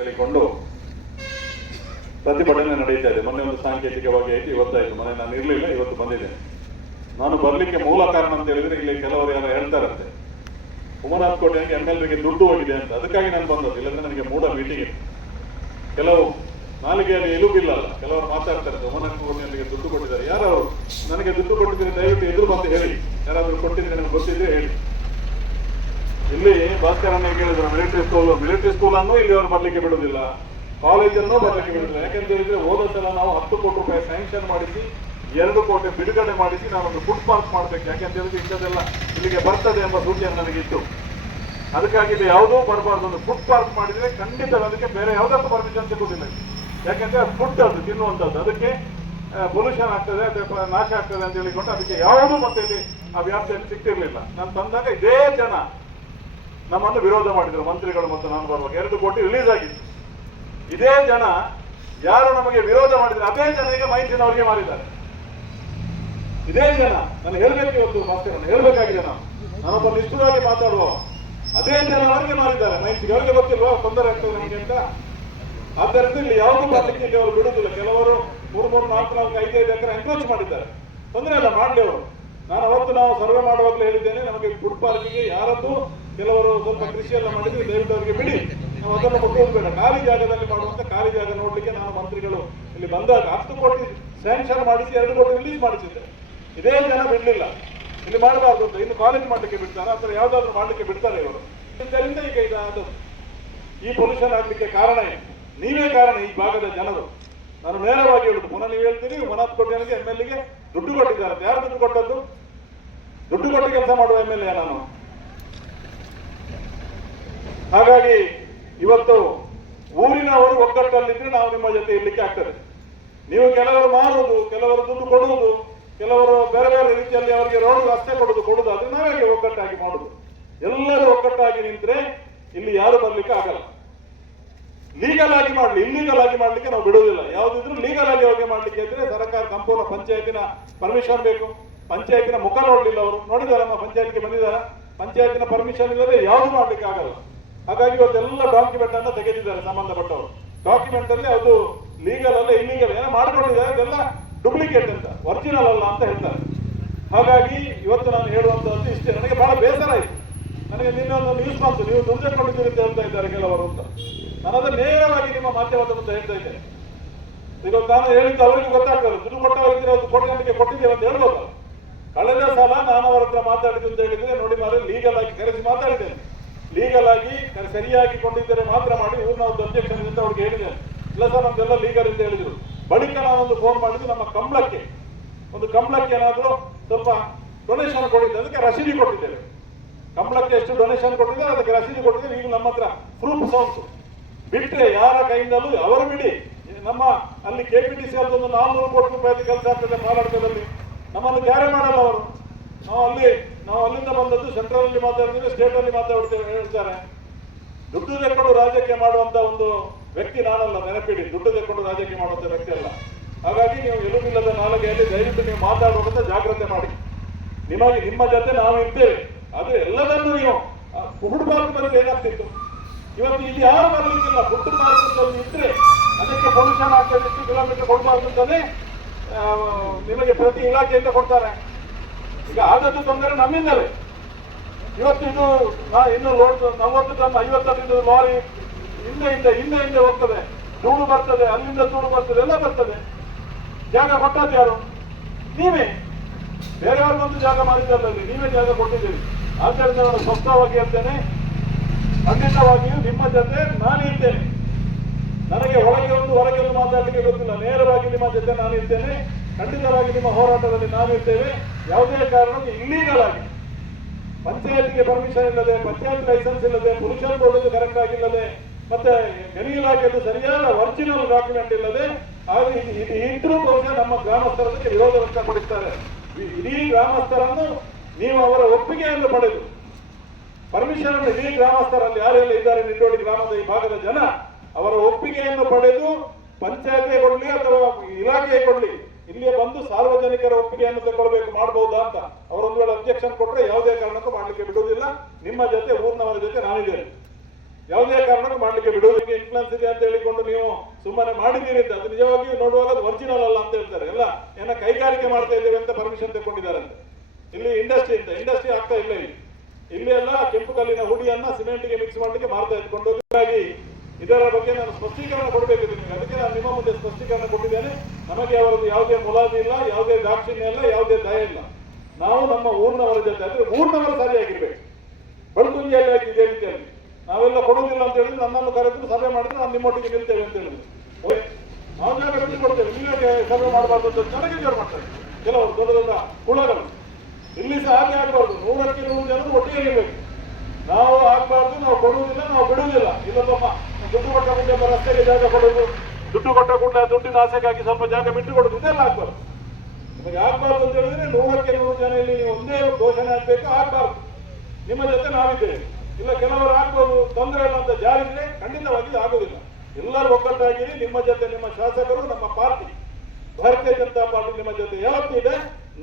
ಹೇಳಿಕೊಂಡು ಪ್ರತಿಭಟನೆ ನಡೀತಾ ಮೊನ್ನೆ ಒಂದು ಸಾಂಕೇತಿಕವಾಗಿ ಆಯ್ತು, ಇವತ್ತಾಯ್ತು. ಮನೆ ನಾನು ಇರಲಿಲ್ಲ, ಇವತ್ತು ಬಂದಿದ್ದೇನೆ. ನಾನು ಬರ್ಲಿಕ್ಕೆ ಮೂಲ ಕಾರಣ ಅಂತ ಹೇಳಿದ್ರೆ ಇಲ್ಲಿ ಕೆಲವರು ಯಾರು ಹೇಳ್ತಾರಂತೆ. ಉಮರನಾಥ್ ಕೋಟೆ ಹಂಗೆ ಎಲ್ ಎಗೆ ದುಡ್ಡು ಹೋಗಿದೆ ಅಂತ. ಅದಕ್ಕಾಗಿ ನಾನು ಬಂದದ್ದು. ಇಲ್ಲಂದ್ರೆ ನನಗೆ ಮೂಡ ಮೀಟಿಂಗ್ ಕೆಲವು ನಾಲಿಗೆಯಲ್ಲಿ ಎಲುಬಿಲ್ಲ ಅಲ್ಲ. ಕೆಲವರು ಮಾತಾಡ್ತಾರೆ ಕೋಟೆಗೆ ದುಡ್ಡು ಕೊಟ್ಟಿದ್ದಾರೆ. ಯಾರು ನನಗೆ ದುಡ್ಡು ಕೊಟ್ಟಿದ್ರೆ ದಯವಿಟ್ಟು ಎದುರು ಬಂದು ಹೇಳಿ. ಯಾರಾದರೂ ಕೊಟ್ಟಿದ್ರೆ ನನಗೆ ಗೊತ್ತಿದ್ರೆ ಹೇಳಿ. ಇಲ್ಲಿ ಭಾಸ್ಕರಣ್ಣ ಕೇಳಿದ್ರು ಮಿಲಿಟರಿ ಸ್ಕೂಲ್ ಮಿಲಿಟರಿ ಸ್ಕೂಲ್ ಅನ್ನು ಇಲ್ಲಿ ಅವರು ಬರ್ಲಿಕ್ಕೆ ಬಿಡುದಿಲ್ಲ ಕಾಲೇಜನ್ನು ಬರ್ಲಿಕ್ಕೆ ಬಿಡುದಿಲ್ಲ ಯಾಕಂತ ಹೇಳಿದ್ರೆ ಹೋದ ಸಲ ನಾವು ಹತ್ತು ಕೋಟಿ ರೂಪಾಯಿ ಸ್ಯಾಂಕ್ಷನ್ ಮಾಡಿಸಿ, ಎರಡು ಕೋಟಿ ಬಿಡುಗಡೆ ಮಾಡಿಸಿ ನಾನೊಂದು ಫುಡ್ ಪಾರ್ಕ್ ಮಾಡ್ಬೇಕು. ಯಾಕಂತ ಹೇಳಿದ್ರೆ ಇಂಥದ್ದೆಲ್ಲ ಇಲ್ಲಿಗೆ ಬರ್ತದೆ ಎಂಬ ಸೂಚನೆ ನನಗಿತ್ತು. ಅದಕ್ಕಾಗಿ ಇಲ್ಲಿ ಯಾವುದೂ ಬರಬಾರ್ದು. ಒಂದು ಫುಡ್ ಪಾರ್ಕ್ ಮಾಡಿದ್ರೆ ಖಂಡಿತ ಅದಕ್ಕೆ ಬೇರೆ ಯಾವುದಕ್ಕೂ ಪರ್ಮಿಷನ್ ಸಿಗುದಿಲ್ಲ ಯಾಕಂದ್ರೆ ಫುಡ್ ಅದು, ತಿನ್ನುವಂಥದ್ದು. ಅದಕ್ಕೆ ಪೊಲ್ಯೂಷನ್ ಆಗ್ತದೆ ಅಥವಾ ನಾಶ ಆಗ್ತದೆ ಅಂತ ಹೇಳಿಕೊಂಡು ಅದಕ್ಕೆ ಯಾವುದೂ ಮತ್ತೆ ಇಲ್ಲಿ ಆ ವ್ಯಾಪ್ತಿಯಲ್ಲಿ ಸಿಗ್ತಿರ್ಲಿಲ್ಲ. ನಾನು ತಂದಾಗ ಇದೇ ಜನ. ನಮ್ಮನ್ನು ವಿರೋಧ ಮಾಡಿದರು ಮಂತ್ರಿಗಳು ಮತ್ತು ನಾನು ಬರುವಾಗ. ಎರಡು ಕೋಟಿ ರಿಲೀಸ್ ಆಗಿತ್ತು. ಇದೇ ಜನ ಯಾರು ನಮಗೆ ವಿರೋಧ ಮಾಡಿದ್ರು, ಅದೇ ಜನ ಈಗ ಮೈಸೂರಿನವರಿಗೆ ಮಾರಿದ್ದಾರೆ. ಇದೇ ಜನ, ನಾನು ಹೇಳ್ಬೇಕು ಇವತ್ತು ನಾನು ಹೇಳಬೇಕಾಗಿದೆ ನಾನು ನಾನೊಬ್ಬ ನಿಷ್ಠುರಾಗಿ ಮಾತಾಡುವ. ಅದೇ ಜನ ಅವರಿಗೆ ಮಾರಿದ್ದಾರೆ. ಮೈಸೂರಿಗೆ ಅವರಿಗೆ ಗೊತ್ತಿಲ್ವಾ? ತೊಂದರೆ ಆಗ್ತದೆ ನಮಗೆ ಅಂತ? ಆದ್ದರಿಂದ ಇಲ್ಲಿ ಯಾವುದು ಮಾಡಲಿಕ್ಕೆ ಇಲ್ಲಿ ಅವರು ಬಿಡುವುದಿಲ್ಲ. ಕೆಲವರು ಮೂರು ಮೂರು, ನಾಲ್ಕು ನಾಲ್ಕು ಐದೈದು ಎಕರೆ ಎನ್ಕ್ರೋಚ್ ಮಾಡಿದ್ದಾರೆ. ತೊಂದರೆ ಇಲ್ಲ, ಮಾಡಲಿ ಅವರು. ನಾನು ಅವತ್ತು ನಾವು ಸರ್ವೆ ಮಾಡುವಾಗಲೇ ಹೇಳಿದ್ದೇನೆ, ನಮಗೆ ಫುಡ್ ಪಾರ್ಕಿಗೆ ಯಾರದ್ದು ಕೆಲವರು ಸ್ವಲ್ಪ ಕೃಷಿ ಎಲ್ಲ ಮಾಡಿದ್ರೆ ದಯವಿಟ್ಟು ಅವರಿಗೆ ಬಿಡಿ. ನಾವು ಅದನ್ನು ಕೊಟ್ಟು ಬೇಡ ಖಾಲಿ ಜಾಗದಲ್ಲಿ ಮಾಡುವಂತ ಖಾಲಿ ಜಾಗ ನೋಡ್ಲಿಕ್ಕೆ ನಾನು ಮಂತ್ರಿಗಳು ಇಲ್ಲಿ ಬಂದಾಗ ಹತ್ತು ಕೋಟಿ ಸ್ಯಾಂಕ್ಷನ್ ಮಾಡಿಸಿ, ಎರಡು ಕೋಟಿ ರಿಲೀಸ್ ಮಾಡಿಸಿದ್ದೆ. ಇದೇ ಜನ ಬಿಡ್ಲಿಲ್ಲ. ಇಲ್ಲಿ ಮಾಡಬಾರ್ದು ಅಂತ. ಇನ್ನು ಕಾಲೇಜ್ ಮಾಡ್ಲಿಕ್ಕೆ ಬಿಡ್ತಾರೆ? ಅಥವಾ ಯಾವ್ದಾದ್ರು ಮಾಡ್ಲಿಕ್ಕೆ ಬಿಡ್ತಾರೆ ಇವರು. ಇದರಿಂದ ಈಗ ಈಗ ಅದು ಈ ಪೊಲ್ಯೂಷನ್ ಆಗ್ಲಿಕ್ಕೆ ಕಾರಣ ಏನು? ನೀವೇ ಕಾರಣ ಈ ಭಾಗದ ಜನರು. ನಾನು ನೇರವಾಗಿ ಹೇಳುದು ಪುನಃ ನೀವು ಹೇಳ್ತೀರಿ, ಮನೋಜ್ ಕೋಟೆನಿಗೆ ಎಂ ಎಲ್ಗೆ ದುಡ್ಡು ಕೊಟ್ಟಿದ್ದಾರೆ. ಯಾರು ದುಡ್ಡು ಕೊಟ್ಟದ್ದು? ದುಡ್ಡು ಕೊಟ್ಟು ಕೆಲಸ ಮಾಡುವ ಎಂ ಎಲ್ ಎ ನಾನು. ಹಾಗಾಗಿ ಇವತ್ತು ಊರಿನವರು ಒಗ್ಗಟ್ಟಲ್ಲಿದ್ರೆ ನಾವು ನಿಮ್ಮ ಜೊತೆ ಇರ್ಲಿಕ್ಕೆ ಆಗ್ತದೆ. ನೀವು ಕೆಲವರು ಮಾರುವುದು ಕೆಲವರು ದುಡ್ಡು ಕೊಡುವುದು, ಕೆಲವರು ಬೇರೆ ಬೇರೆ ರೀತಿಯಲ್ಲಿ ಅವರಿಗೆ ರೋಡ್ ರಸ್ತೆ ಕೊಡುದು ಕೊಡುದು ಅದು ನಾವೇ ಒಗ್ಗಟ್ಟಾಗಿ ಮಾಡುದು ಎಲ್ಲರೂ ಒಗ್ಗಟ್ಟಾಗಿ ನಿಂತ್ರೆ ಇಲ್ಲಿ ಯಾರು ಬರ್ಲಿಕ್ಕೆ ಆಗಲ್ಲ. ಲೀಗಲ್ ಆಗಿ ಮಾಡ್ಲಿ ಇಲ್ಲೀಗಲ್ ಆಗಿ ಮಾಡ್ಲಿಕ್ಕೆ ನಾವು ಬಿಡುವುದಿಲ್ಲ. ಯಾವ್ದಿದ್ರು ಲೀಗಲ್ ಆಗಿ ಹೋಗಿ ಮಾಡ್ಲಿಕ್ಕೆ ಇದ್ರೆ ಸರ್ಕಾರ ಸಂಪೂರ್ಣ ಪಂಚಾಯತಿನ ಪರ್ಮಿಷನ್ ಬೇಕು. ಪಂಚಾಯತಿನ ಮುಖ ನೋಡ್ಲಿಲ್ಲ ಅವರು. ನೋಡಿದಾರ ನಮ್ಮ ಪಂಚಾಯತ್ಗೆ ಬಂದಿದ್ದಾರ ಪಂಚಾಯತಿನ ಪರ್ಮಿಷನ್ ಇಲ್ಲದೆ ಯಾವುದು ಮಾಡ್ಲಿಕ್ಕೆ ಆಗಲ್ಲ. ಹಾಗಾಗಿ ಇವತ್ತೆಲ್ಲ ಡಾಕ್ಯುಮೆಂಟ್ ಅನ್ನ ತೆಗೆದಿದ್ದಾರೆ, ಸಂಬಂಧಪಟ್ಟವರು. ಡಾಕ್ಯುಮೆಂಟ್ ಅಲ್ಲಿ ಅದು ಲೀಗಲ್ ಅಲ್ಲ ಇಲ್ಲೀಗಲ್ ಏನೋ ಮಾಡ್ಕೊಂಡಿದ್ದಾರೆ, ಅದೆಲ್ಲ ಡೂಪ್ಲಿಕೇಟ್ ಅಂತ ಒರಿಜಿನಲ್ ಅಲ್ಲ ಅಂತ ಹೇಳ್ತಾರೆ. ಹಾಗಾಗಿ ಇವತ್ತು ನಾನು ಹೇಳುವಂತದ್ದು ಇಷ್ಟೇ. ನನಗೆ ಬಹಳ ಬೇಸರ ಆಯ್ತು. ನನಗೆ ನಿನ್ನೆ ಒಂದು ನ್ಯೂಸ್ ಬಂತು. ನೀವು ದುರ್ಜೆ ಕೊಟ್ಟಿದ್ದೀರಿ ಅಂತ ಹೇಳ್ತಾ ಇದ್ದಾರೆ ಕೆಲವರು ಅಂತ. ನಾನು ನೇರವಾಗಿ ನಿಮ್ಮ ಮಾಧ್ಯಮದ ಮುಂದೆ ಹೇಳ್ತಾ ಇದ್ದೇನೆ. ಈಗ ನಾನು ಹೇಳಿದ್ದು ಅವರಿಗೆ ಗೊತ್ತಾಗ್ತದೆ. ದುಡ್ಡು ಕೊಟ್ಟವರಿಗೆ ಒಂದು ಕೋಟಿ ಗಂಟೆಗೆ ಅಂತ ಹೇಳ್ಬೋದು. ಕಳೆದ ಸಲ ನಾನು ಅವರ ಹತ್ರ ಮಾತಾಡಿದ್ದು ಅಂತ ಹೇಳಿದ್ರೆ ನೋಡಿ ಮಾರಿ ಲೀಗಲ್ ಆಗಿ ಕರೆಸಿ ಮಾತಾಡಿದ್ದೇನೆ. ಲೀಗಲ್ ಆಗಿ ಸರಿಯಾಗಿ ಕೊಂಡಿದ್ದರೆ ಮಾತ್ರ ಮಾಡಿ ಊರಿನ ಒಂದು ಅಂತ ಅವ್ರಿಗೆ ಹೇಳಿದ್ದೇನೆ ಇಲ್ಲ ಸರ್, ನಮ್ದೆಲ್ಲ ಲೀಗಲ್ ಅಂತ ಹೇಳಿದ್ರು. ಬಳಿಕ ನಾನೊಂದು ಫೋನ್ ಮಾಡಿದ್ದು ನಮ್ಮ ಕಂಬಳಕ್ಕೆ. ಒಂದು ಕಂಬಳಕ್ಕೆ ಏನಾದರೂ ಸ್ವಲ್ಪ ಡೊನೇಷನ್ ಕೊಟ್ಟಿದ್ದೆ. ಅದಕ್ಕೆ ರಸೀದಿ ಕೊಟ್ಟಿದ್ದೇವೆ ಕಂಬಳಕ್ಕೆ ಎಷ್ಟು ಡೊನೇಷನ್ ಕೊಟ್ಟಿದ್ದಾರೆ ಅದಕ್ಕೆ ರಸೀದಿ ಕೊಟ್ಟಿದ್ದೇವೆ ಈಗ ನಮ್ಮ ಹತ್ರ ಪ್ರೂಫ್ ಸೌಂಡ್ಸ್ ಬಿಟ್ಟರೆ ಯಾರ ಕೈಯಿಂದಲೂ ಅವರು ಬಿಡಿ. ನಮ್ಮ ಅಲ್ಲಿ ಕೆ ಪಿ ಟಿ ಕೆಪಿಟಿಸಿ ಒಂದು ನಾನ್ನೂರು ಕೋಟಿ ರೂಪಾಯಿ ಕೆಲಸ ಆಗ್ತದೆ ಮಾಲಾಡ್ಕದಲ್ಲಿ ನಮ್ಮನ್ನು ಕ್ಯಾರೆ ಮಾಡಲ್ಲ ಅವರು. ನಾವು ಅಲ್ಲಿ ನಾವು ಅಲ್ಲಿಂದ ಬಂದದ್ದು ಸೆಂಟ್ರಲ್ ಅಲ್ಲಿ ಮಾತಾಡ್ತೀವಿ ಸ್ಟೇಟ್ ಅಲ್ಲಿ ಮಾತಾಡ್ತೇವೆ ಹೇಳ್ತಾರೆ. ದುಡ್ಡು ತೆಕ್ಕೊಂಡು ರಾಜಕೀಯ ಮಾಡುವಂತ ಒಂದು ವ್ಯಕ್ತಿ ನಾನಲ್ಲ ನೆನಪಿಡಿ. ದುಡ್ಡು ತೆಕ್ಕೊಂಡು ರಾಜಕೀಯ ಮಾಡುವಂತ ವ್ಯಕ್ತಿ ಅಲ್ಲ. ಹಾಗಾಗಿ ನೀವು ಎಲುಬಿಲ್ಲದ ನಾಲಿಗೆಯಲ್ಲಿ ದಯವಿಟ್ಟು ನೀವು ಮಾತಾಡುವಂತ ಜಾಗ್ರತೆ ಮಾಡಿ. ನಿಮಗೆ ನಿಮ್ಮ ಜೊತೆ ನಾವು ಇರ್ತೇವೆ ಅದು ಎಲ್ಲದನ್ನೂ ನೀವು ಫುಡ್ ಪಾರ್ಕ್ ಬರೋದು ಏನಾಗ್ತಿತ್ತು? ಇವತ್ತು ಇಲ್ಲಿ ಯಾರು ಬರಲಿಕ್ಕಿಲ್ಲ? ಫುಡ್ ಪಾರ್ಕ್ ಇದ್ರೆ ಅದಕ್ಕೆ ಪೊಲ್ಯೂಷನ್ ಆಗ್ತದೆ ಇಷ್ಟು ಕಿಲೋಮೀಟರ್ ಕೊಡಬಾರ್ದು ಅಂತಾನೆ ಆ, ನಿಮಗೆ ಪ್ರತಿ ಇಲಾಖೆಯಿಂದ ಕೊಡ್ತಾರೆ. ಈಗ ಆದಷ್ಟು ತೊಂದರೆ ನಮ್ಮಿಂದಲೇ. ಇವತ್ತು ಇದು ಇನ್ನು ಲೋಡ್ ನಲವತ್ತು ಟನ್ ಐವತ್ತರಿಂದ ಲಾರಿ ಹಿಂದೆ ಹಿಂದೆ ಹಿಂದೆ ಹಿಂದೆ ಹೋಗ್ತದೆ. ಧೂಳು ಬರ್ತದೆ, ಅಲ್ಲಿಂದ ಧೂಳು ಬರ್ತದೆ, ಎಲ್ಲ ಬರ್ತದೆ. ಜಾಗ ಕೊಟ್ಟದ್ದು ಯಾರು? ನೀವೇ. ಬೇರೆಯವ್ರಿಗೊಂದು ಜಾಗ ಮಾಡಿದ್ದಲ್ಲಿ ನೀವೇ ಜಾಗ ಕೊಟ್ಟಿದ್ದೀರಿ. ಆದ್ದರಿಂದ ನಾನು ಸ್ಪಷ್ಟವಾಗಿ ಹೇಳ್ತೇನೆ. ಖಂಡಿತವಾಗಿಯೂ ನಿಮ್ಮ ಜೊತೆ ನಾನು ಇರ್ತೇನೆ. ನನಗೆ ಒಳಗೆ ಒಂದು ಹೊರಗೆ ಮಾತಾಡಲಿಕ್ಕೆ ಗೊತ್ತಿಲ್ಲ. ನೇರವಾಗಿ ನಿಮ್ಮ ಜೊತೆ ನಾನು ಇರ್ತೇನೆ ಖಂಡಿತವಾಗಿ ನಿಮ್ಮ ಹೋರಾಟದಲ್ಲಿ ನಾವಿರ್ತೇವೆ. ಯಾವುದೇ ಕಾರಣಕ್ಕೂ ಇಲ್ಲೀಗಲ್ ಆಗಿ ಪಂಚಾಯತ್ಗೆ ಪರ್ಮಿಷನ್ ಇಲ್ಲದೆ, ಪಂಚಾಯತ್ ಲೈಸೆನ್ಸ್ ಇಲ್ಲದೆ ಪೊಲ್ಯೂಷನ್ ಬೋರ್ಡ್ ಕರೆಕ್ಟ್ ಆಗಿಲ್ಲದೆ, ಮತ್ತೆ ಗಣಿ ಇಲಾಖೆಯಲ್ಲಿ ಸರಿಯಾದ ಒರಿಜಿನಲ್ ಡಾಕ್ಯುಮೆಂಟ್ ಇಲ್ಲದೆ ಆದ್ರೆ ಇದು ಇದ್ರೂ ಬಹುಶಃ ನಮ್ಮ ಗ್ರಾಮಸ್ಥರಕ್ಕೆ ವಿರೋಧ ವ್ಯಕ್ತಪಡಿಸ್ತಾರೆ. ಇಡೀ ಗ್ರಾಮಸ್ಥರನ್ನು ನೀವು ಅವರ ಒಪ್ಪಿಗೆಯನ್ನು ಪಡೆದು ಪರ್ಮಿಷನ್ ಅನ್ನು ಇಡೀ ಗ್ರಾಮಸ್ಥರಲ್ಲಿ ಯಾರೆಲ್ಲ ಇದ್ದಾರೆ ನಿಂಡೋಳಿ ಗ್ರಾಮದ ಈ ಭಾಗದ ಜನ, ಅವರ ಒಪ್ಪಿಗೆಯನ್ನು ಪಡೆದು ಪಂಚಾಯತ್ ಕೊಡಲಿ ಅಥವಾ ಇಲಾಖೆ ಕೊಡ್ಲಿ ಇಲ್ಲಿಗೆ ಬಂದು ಸಾರ್ವಜನಿಕರ ಒಪ್ಪಿಗೆಯನ್ನು ತಗೊಳ್ಬೇಕು ಮಾಡಬಹುದಾ ಅಂತ ಅವರೊಂದು ವೇಳೆ ಅಬ್ಜೆಕ್ಷನ್ ಕೊಟ್ರೆ ಯಾವುದೇ ಕಾರಣಕ್ಕೂ ಮಾಡ್ಲಿಕ್ಕೆ ಬಿಡುವುದಿಲ್ಲ. ನಿಮ್ಮ ಜೊತೆ, ಊರಿನವರ ಜೊತೆ ನಾನಿದ್ದೇನೆ. ಯಾವುದೇ ಕಾರಣಕ್ಕೂ ಮಾಡ್ಲಿಕ್ಕೆ ಬಿಡುವುದಕ್ಕೆ ಇನ್ಫ್ಲುಯೆನ್ಸ್ ಇದೆ ಅಂತ ಹೇಳಿಕೊಂಡು ನೀವು ಸುಮ್ಮನೆ ಮಾಡಿದ್ದೀರಿ ಅಂತ. ಅದು ನಿಜವಾಗಿ ನೋಡುವಾಗ ಅದು ಒರಿಜಿನಲ್ ಅಲ್ಲ ಅಂತ ಹೇಳ್ತಾರೆ. ಎಲ್ಲ ಏನೋ ಕೈಗಾರಿಕೆ ಮಾಡ್ತಾ ಇದ್ದೇವೆ ಅಂತ ಪರ್ಮಿಷನ್ ತಗೊಂಡಿದ್ದಾರಂತೆ ಇಲ್ಲಿ ಇಂಡಸ್ಟ್ರಿ ಅಂತ. ಇಂಡಸ್ಟ್ರಿ ಆಗ್ತಾ ಇಲ್ಲ ಇಲ್ಲಿ. ಇಲ್ಲಿ ಎಲ್ಲ ಕೆಂಪು ಕಲ್ಲಿನ ಹುಡಿಯನ್ನ ಸಿಮೆಂಟ್ಗೆ ಮಿಕ್ಸ್ ಮಾಡಲಿಕ್ಕೆ ಮಾಡ್ತಾ ಇದ್ಕೊಂಡು ಹೀಗಾಗಿ ಇದರ ಬಗ್ಗೆ ನಾನು ಸ್ಪಷ್ಟೀಕರಣ ಕೊಡಬೇಕು ನಿಮಗೆ. ಅದಕ್ಕೆ ನಾನು ನಿಮ್ಮ ಮುಂದೆ ಸ್ಪಷ್ಟೀಕರಣ ಕೊಟ್ಟಿದ್ದೇನೆ. ನಮಗೆ ಅವರದ್ದು ಯಾವುದೇ ಮುಲಾಜಿ ಇಲ್ಲ, ಯಾವುದೇ ದಾಕ್ಷಿಣ್ಯ ಇಲ್ಲ, ಯಾವುದೇ ದಯ ಇಲ್ಲ. ನಾವು ನಮ್ಮ ಊರಿನವರ ಜೊತೆ ಅಂದ್ರೆ ಊರಿನವರು ಸರಿಯಾಗಿರ್ಬೇಕು. ಬಳ್ಕುಂಜಿಯಲ್ಲಿ ಆಗಿ ರೀತಿಯಲ್ಲಿ. ನಾವೆಲ್ಲ ಕೊಡುವುದಿಲ್ಲ ಅಂತ ಹೇಳಿದ್ರೆ ನನ್ನನ್ನು ಕರೆದು ಸಭೆ ಮಾಡಿದ್ರೆ ನಾನು ನಿಮ್ಮೊಟ್ಟಿಗೆ ನಿಲ್ತೇವೆ ಅಂತ ಹೇಳಿದ್ರು? ನಾವು ಜಾಗ ಕೊಡ್ತೇವೆ ನೀವೇ ಸಭೆ ಮಾಡಬಾರ್ದು ಅಂತ ನನಗೆ ಜೋರು ಮಾಡ್ತಾರೆ. ಕೆಲವರು ದೊಡ್ಡ ದೊಡ್ಡ ಕುಳಗಳು ಇಲ್ಲಿ ಸಹ ಹಾಗೆ ಆಗಬಾರ್ದು. ನೂರಕ್ಕೆ ನೂರು ಜನರು ಒಟ್ಟಿಗೆ ಇರಬೇಕು. ನಾವು ಆಗ್ಬಾರ್ದು, ನಾವು ಕೊಡುವುದಿಲ್ಲ, ನಾವು ಬಿಡುವುದಿಲ್ಲ. ಇಲ್ಲಪ್ಪ ದುಡ್ಡು ಕೊಟ್ಟ ಮುಂದೆ ರಸ್ತೆಗೆ ಜಾಗ ಕೊಡೋದು. ದುಡ್ಡು ಕೊಟ್ಟ ಕೂಡಲೇ ದುಡ್ಡಿನ ಆಸೆಗಾಗಿ ಸ್ವಲ್ಪ ಜಾಗ ಬಿಟ್ಟು ಕೊಡೋದು, ಇದೆಲ್ಲ ಆಗ್ಬಾರ್ದು. ನಿಮಗೆ ಆಗ್ಬಾರ್ದು ಅಂತ ಹೇಳಿದ್ರೆ ನೂರಕ್ಕೆ ನೂರು ಜನ ಇಲ್ಲಿ ಒಂದೇ ಘೋಷಣೆ ಆಗ್ಬೇಕು, ಆಗ್ಬಾರ್ದು. ನಿಮ್ಮ ಜೊತೆ ನಾವಿದ್ದೇವೆ. ಇಲ್ಲ ಕೆಲವರು ಆಗ್ಬೋದು, ತೊಂದರೆ ಇಲ್ಲ ಅಂತ ಜಾರಿದ್ರೆ ಖಂಡಿತವಾಗಿ ಆಗೋದಿಲ್ಲ. ಎಲ್ಲರೂ ಒಗ್ಗಟ್ಟಾಗಿರಿ ನಿಮ್ಮ ಜೊತೆ ನಿಮ್ಮ ಶಾಸಕರು, ನಮ್ಮ ಪಾರ್ಟಿ. ಭಾರತೀಯ ಜನತಾ ಪಾರ್ಟಿ ನಿಮ್ಮ ಜೊತೆ ಯಾವತ್ತೂ ಇದೆ.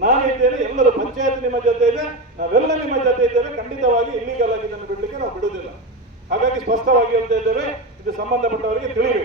ನಾನು ಇದ್ದೇನೆ, ಎಲ್ಲರೂ ಪಂಚಾಯತ್ ನಿಮ್ಮ ಜೊತೆ ಇದೆ. ನಾವೆಲ್ಲ ನಿಮ್ಮ ಜೊತೆ ಇದ್ದೇವೆ. ಖಂಡಿತವಾಗಿ ಇಲ್ಲಿಗಲ್ ಇದನ್ನು ಬಿಡಲಿಕ್ಕೆ ನಾವು ಬಿಡುವುದಿಲ್ಲ. ಹಾಗಾಗಿ ಸ್ಪಷ್ಟವಾಗಿ ಹೇಳ್ತಾ ಇದ್ದೇವೆ இது சம்பந்தப்பட்ட வரைக்கும் தெளிவு